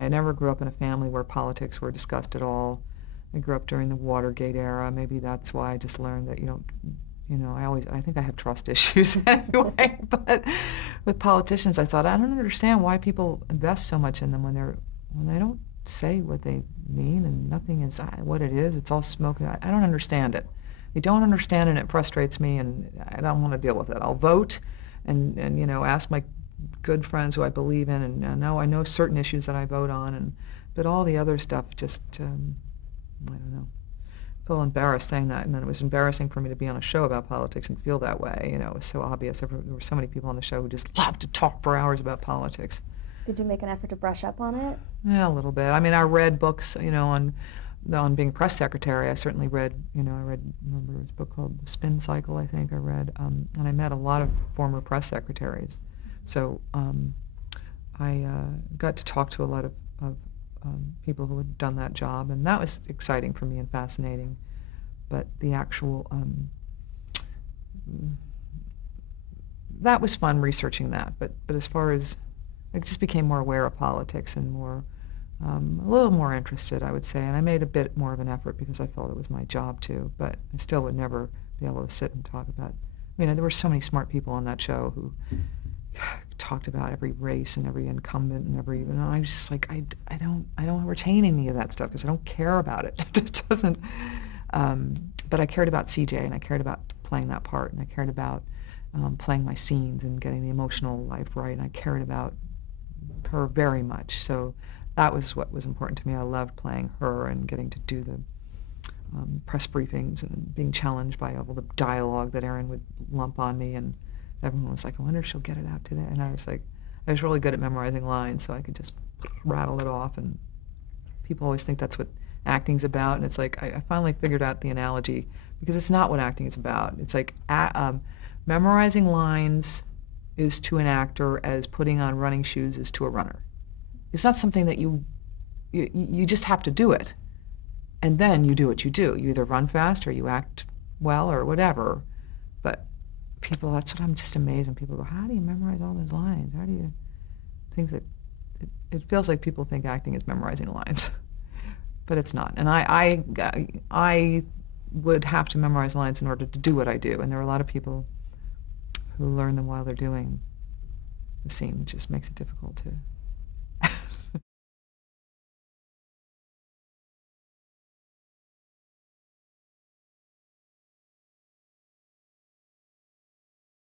I never grew up in a family where politics were discussed at all. I grew up during the Watergate era. Maybe that's why I just learned that I think I have trust issues anyway. But with politicians, I thought I don't understand why people invest so much in them when they don't say what they mean and nothing is what it is. It's all smoke. I don't understand it. I don't understand, and it frustrates me, and I don't want to deal with it. I'll vote, and ask my good friends who I believe in, and I know certain issues that I vote on, but all the other stuff just I don't know. I feel embarrassed saying that, and then it was embarrassing for me to be on a show about politics and feel that way. It was so obvious. There were so many people on the show who just loved to talk for hours about politics. Did you make an effort to brush up on it? Yeah, a little bit. I mean, I read books, on being press secretary. I certainly read, remember this book called The Spin Cycle, I think I read, and I met a lot of former press secretaries. So I got to talk to a lot of people who had done that job, and that was exciting for me and fascinating. But the actual, that was fun researching that. But as far as, I just became more aware of politics and a little more interested, I would say. And I made a bit more of an effort because I felt it was my job to, but I still would never be able to sit and talk about, there were so many smart people on that show who talked about every race and every incumbent and I was just like, I don't retain any of that stuff because I don't care about it. It just doesn't, but I cared about CJ, and I cared about playing that part, and I cared about playing my scenes and getting the emotional life right, and I cared about her very much. So that was what was important to me. I loved playing her and getting to do the press briefings and being challenged by all the dialogue that Erin would lump on me, and everyone was like, I wonder if she'll get it out today. And I was really good at memorizing lines, so I could just rattle it off. And people always think that's what acting's about. And it's like, I finally figured out the analogy, because it's not what acting is about. It's like memorizing lines is to an actor as putting on running shoes is to a runner. It's not something that you just have to do it. And then you do what you do. You either run fast or you act well or whatever. But people, that's what I'm just amazed when people go, how do you memorize all those lines? How do you think that it feels like people think acting is memorizing lines, but it's not. And I would have to memorize lines in order to do what I do, and there are a lot of people who learn them while they're doing the scene, which just makes it difficult to